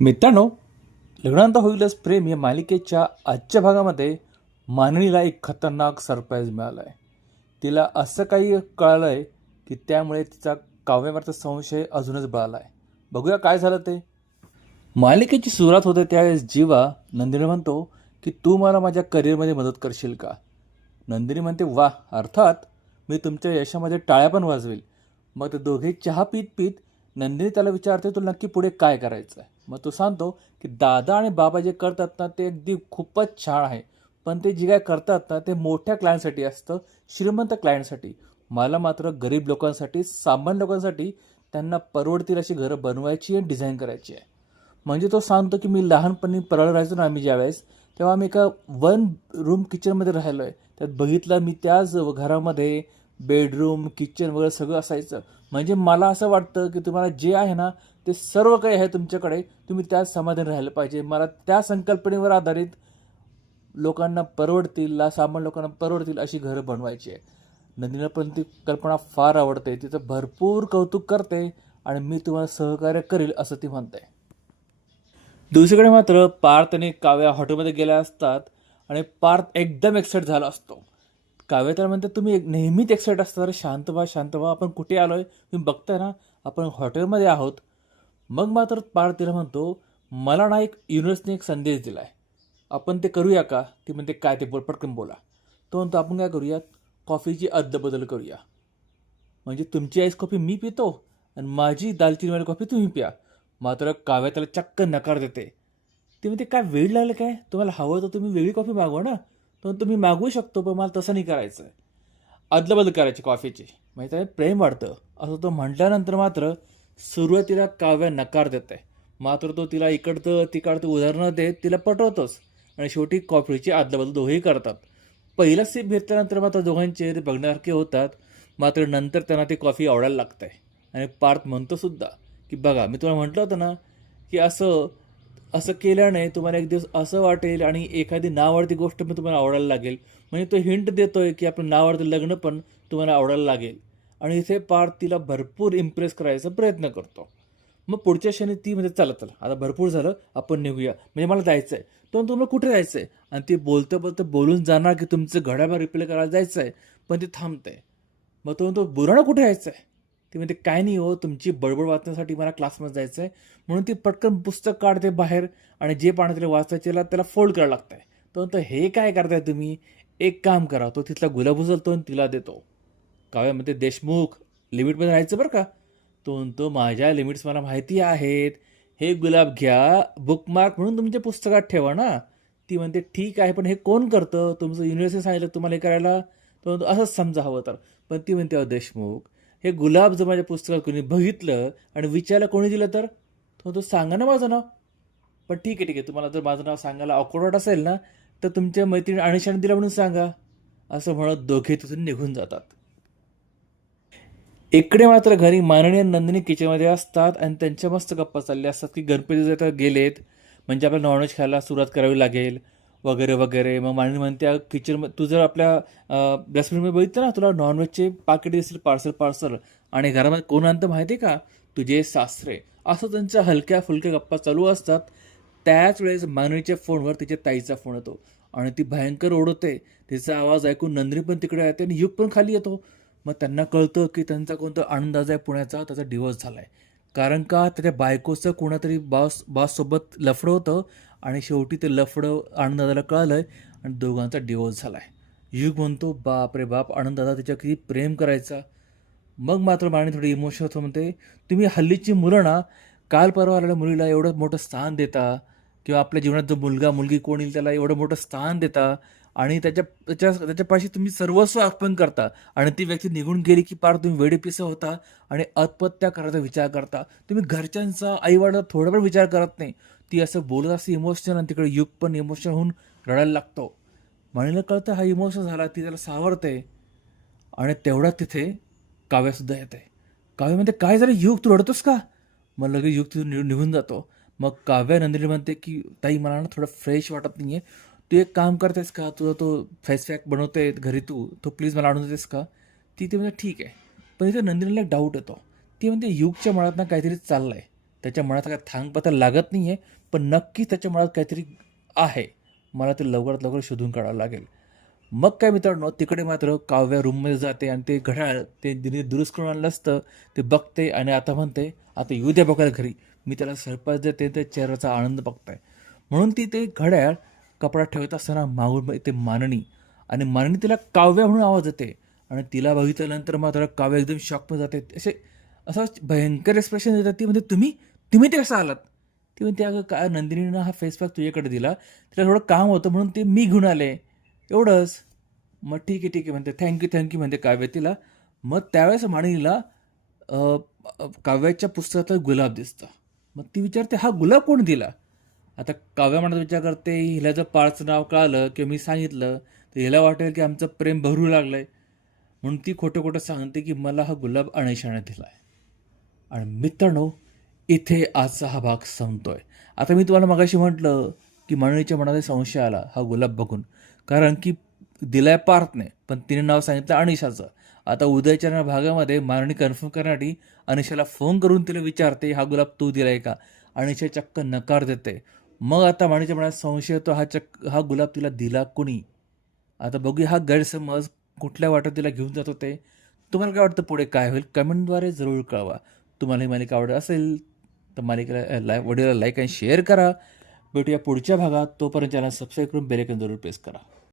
मित्रांनो लग्नांत होईलच प्रेम या मालिकेच्या आजच्या भागामध्ये मानणीला एक खतरनाक सरप्राईज मिळाला आहे तिला असं काही कळलं आहे की त्यामुळे तिचा काव्यावरचा संशय अजूनच बळाला आहे बघूया काय झालं ते. मालिकेची सुरुवात होते त्यावेळेस जीवा नंदिनी म्हणतो की तू मला माझ्या करिअरमध्ये मदत करशील का? नंदिनी म्हणते वा अर्थात मी तुमच्या यशामध्ये टाळ्या पण वाजवेल. मग ते दोघे चहा पीत पीत नंदिनी त्याला विचारते तुला नक्की पुढे काय करायचं आहे मग तो सांगतो की दादा आणि बाबा जे करतात ना ते अगदी खूपच छान आहे. पण ते जे काय करतात ना ते मोठ्या क्लायंटसाठी असतं श्रीमंत क्लायंटसाठी मला मात्र गरीब लोकांसाठी सामान्य लोकांसाठी त्यांना परवडतील अशी घरं बनवायची आणि डिझाईन करायची आहे. म्हणजे तो सांगतो की मी लहानपणी परळ राहायचो ना आम्ही ज्यावेळेस तेव्हा आम्ही एका वन रूम किचनमध्ये राहिलो आहे त्यात बघितलं मी त्याच घरामध्ये बेडरूम किचन वगैरे सगळं असायचं. म्हणजे मला असं वाटतं की तुम्हाला जे आहे ना ते सर्व काही आहे तुमच्याकडे. तुम्ही त्यात समाधान राहिलं पाहिजे. मला त्या संकल्पनेवर आधारित लोकांना परवडतील ला सामान्य लोकांना परवडतील अशी घरं बनवायची आहे. नंदिनीला पण ती कल्पना फार आवडते. तिचं भरपूर कौतुक करते आणि मी तुम्हाला सहकार्य करेल असं ती म्हणते. दुसरीकडे मात्र पार्थ आणि काव्या हॉटेलमध्ये गेल्या असतात आणि पार्थ एकदम एक्साइट झाला असतो. काव्या तर म्हणते तुम्ही एक- नेहमीच एक्साइट असता तर शांत व्हा शांत व्हा. आपण कुठे आलो आहे तुम्ही बघताय ना आपण हॉटेलमध्ये आहोत. मग मात्र पार तिला म्हणतो मला ना एक युनिव्हर्सने एक संदेश दिला आहे आपण ते करूया का? ती म्हणते काय ते बोल पटकन बोला. तो म्हणतो आपण काय करूयात? कॉफीची अदबदल करूया. म्हणजे तुमची आईस कॉफी मी पितो आणि माझी दालचिनीवाली कॉफी तुम्ही प्या. मात्र काव्या त्याला चक्क नकार देते. ते म्हणते काय वेळ लागलं काय? तुम्हाला हवं तर तुम्ही वेगळी कॉफी मागवा ना. तर तुम्ही मागवू शकतो पण मला तसं नाही करायचं आहे अदलबदल करायची कॉफीची. म्हणजे त्याने प्रेम वाढतं. असं तो म्हटल्यानंतर मात्र सुरुवातीला काव्या नकार देत. आहे मात्र तो तिला इकडतं तिकडतं उदाहरणं देत तिला पटवतोच आणि शेवटी कॉफीची आदलाबदल दोघेही करतात. पहिला सीप घेतल्यानंतर मात्र दोघांचे चेहरे बघण्यासारखे होतात. मात्र नंतर त्यांना ती कॉफी आवडायला लागते. आणि पार्थ म्हणतो सुद्धा की बघा मी तुम्हाला म्हटलं होतं ना की असं असं केल्याने तुम्हाला एक दिवस असं वाटेल आणि एखादी नावावरती गोष्ट पण तुम्हाला आवडायला लागेल. म्हणजे तो हिंट देतोय की आपलं नावावरती लग्न पण तुम्हाला आवडायला लागेल. आणि इथे पार्थ तिला भरपूर इम्प्रेस करायचा प्रयत्न करतो. मग पुढच्या क्षणी ती म्हणजे चला चला आता भरपूर झालं आपण निघूया. म्हणजे मला जायचं आहे तो तुम्हाला कुठे जायचं आहे आणि ती बोलतं बोलतं बोलून जाणार की तुमचं घड्याभर रिप्ले करायला जायचं आहे पण ती थांबते. मग तो म्हणतो बुराणं कुठे यायचं आहे ती म्हणते काय नाही हो तुमची बडबड वाचण्यासाठी मला क्लासमध्ये जायचं आहे म्हणून ती पटकन पुस्तक काढते बाहेर आणि जे पानं तिला वाचायचे त्याला फोल्ड करायला लागतंय. तो म्हणतो हे काय करताय तुम्ही? एक काम करा तो तिथला गुलाब उचलतो आणि तिला देतो. काव्यामध्ये म्हणते देशमुख लिमिटमध्ये राहायचं बरं का? तो म्हणतो माझ्या लिमिट्स मला माहिती आहेत. हे गुलाब घ्या बुकमार्क म्हणून तुमच्या पुस्तकात ठेवा ना. ती म्हणते ठीक आहे पण हे कोण करतं? तुमचं युनिव्हर्सिटी सांगितलं तुम्हाला हे करायला? तो म्हणतो असंच समजा हवं तर. पण ती म्हणते देशमुख हे गुलाब जर माझ्या पुस्तकात कोणी बघितलं आणि विचारलं कोणी दिलं तर? तो म्हणतो सांगा ना माझं नाव. पण ठीक आहे ठीक आहे. तुम्हाला जर माझं नाव सांगायला ऑकवर्ड असेल ना तर तुमच्या मैत्रिणी अणिशाने दिला म्हणून सांगा. असं म्हणत दोघे तिथून निघून जातात. इकडे मात्र घरी माननीय आणि नंदिनी किचनमध्ये असतात आणि त्यांच्या मस्त गप्पा चालल्या असतात की गणपती जर गेलेत म्हणजे आपल्याला नॉनव्हेज खायला सुरुवात करावी लागेल वगैरे वगैरे. मग माननी म्हणते किचन तू जर आपल्या डस्टबिनमध्ये बघितलं ना तुला नॉनव्हेजचे पाकिट दिसतील पार्सल पार्सल आणि घरामध्ये कोण आणतं माहिती आहे का? तुझे सासरे. असं त्यांच्या हलक्या फुलक्या गप्पा चालू असतात. त्याच वेळेस मानवीच्या फोनवर तिच्या ताईचा फोन येतो. आणि ती भयंकर ओढवते तिचा आवाज ऐकून नंदिनी पण तिकडे येते आणि युग पण खाली येतो. मग त्यांना कळतं की त्यांचा कोणता आनंदाज आहे पुण्याचा त्याचा डिवोर्स झाला आहे कारण का? त्याच्या बायकोचं कोणातरी बॉस बॉससोबत लफडं होतं आणि शेवटी ते लफडं आनंददादाला कळलं आहे आणि दोघांचा डिवोर्स झाला आहे युग म्हणतो बाप रे बाप आनंददादा तिच्या किती प्रेम करायचा. मग मात्र माने थोडी इमोशनल होतं म्हणते तुम्ही हल्लीची मुलं ना काल परवा आलेल्या मुलीला एवढं मोठं स्थान देता किंवा आपल्या जीवनात जो मुलगा मुलगी कोण येईल त्याला एवढं मोठं स्थान देता आणि त्याच्या त्याच्या त्याच्यापाशी तुम्ही सर्वस्व अर्पण करता आणि ती व्यक्ती निघून गेली की पार तुम्ही वेडेपिसा होता आणि आत्महत्या करायचा विचार करता. तुम्ही घरच्यांचा आईवडिला थोडा पण विचार करत नाही. ती असं बोलत असं इमोशनल आणि तिकडे युग पण इमोशनल होऊन रडायला लागतो. म्हणलं कळतं हा इमोशन झाला ती त्याला सावरते आणि तेवढ्यात तिथे काव्यासुद्धा येते. काव्य म्हणते काय झालं? युग तू रडतोस का? मग लगेच युग तिथून निघून- निघून जातो. मग काव्या नंदिनी म्हणते की ताई मला ना थोडं फ्रेश वाटत नाही आहे तू एक काम करतेस का? तुझा तो फेस पॅक बनवते घरी तू तो प्लीज मला आणून देतेस का? ती ते म्हणते ठीक आहे. पण इथे नंदिनीला एक डाऊट येतो. ती म्हणते युगच्या मनात ना काहीतरी चाललं आहे त्याच्या मनात काय थांगपत्ता लागत नाही आहे पण नक्कीच त्याच्या मनात काहीतरी आहे. मला ते लवकरात लवकर शोधून काढावं लागेल. मग काय मित्रांनो तिकडे मात्र काव्या रूममध्ये जाते आणि ते घड्याळ ते तिने दुरुस्त करून आणलं असतं. ते बघते आणि आता म्हणते आता येऊ द्या बघायला घरी. मी त्याला सरप्राईज देते त्या चेहऱ्याचा आनंद बघताय. म्हणून ती ते घड्याळ कपडा ठेवत असताना मागून ते मानणी आणि मानणी तिला काव्या म्हणून आवाज येते आणि तिला बघितल्यानंतर मात्र काव्य एकदम शॉकमध्ये जाते. असे असं भयंकर एक्सप्रेशन देतात ती. म्हणते तुम्ही तुम्ही ते कसं आलात? ती म्हणते अगं काय नंदिनीनं हा फेसपॅक तुझ्याकडे दिला? तिला थोडं काम होतं म्हणून ते मी घेऊन आले. एवढंच. मग ठीक आहे ठीक आहे म्हणते. थँक्यू थँक्यू म्हणते काव्य तिला. मग त्यावेळेस माणिनीला काव्याच्या पुस्तकात गुलाब दिसतं. मग ती विचारते हा गुलाब कोण दिला? आता काव्या मनात विचार करते हिला जर पाळचं नाव कळालं किंवा मी सांगितलं तर हिला वाटेल की आमचं प्रेम भरू लागलं आहे म्हणून ती खोटं खोटं सांगते की मला हा गुलाब अणेशाने दिला आहे आणि मित्रांनो इथे आजचा हा भाग संपतो आहे आता मी तुम्हाला मगाशी म्हटलं की मंडळीच्या मनात संशय आला हा गुलाब बघून. कारण की दिलाय पार्थने पण तिने नाव सांगितलं अनिशाचं. आता उदयच्या भागामध्ये मारणी कन्फर्म करण्यासाठी अनिशाला फोन करून तिला विचारते हा गुलाब तू दिलाय का? अनिशा चक्क नकार देते. मग आता माणीच्या मनात संशय येतो हा चक्क हा गुलाब तिला दिला कुणी? आता बघूया हा गैरसमज कुठल्या वाटत तिला घेऊन जात होते तुम्हाला काय वाटतं पुढे काय होईल? कमेंटद्वारे जरूर कळवा. तुम्हाला ही मालिका आवडत असेल तर मालिकेला लाईक व्हिडिओला लाईक आणि शेअर करा. भेटूया पुढच्या भागात. तोपर्यंत चॅनल सबस्क्राईब करून बेलेकन जरूर प्रेस करा.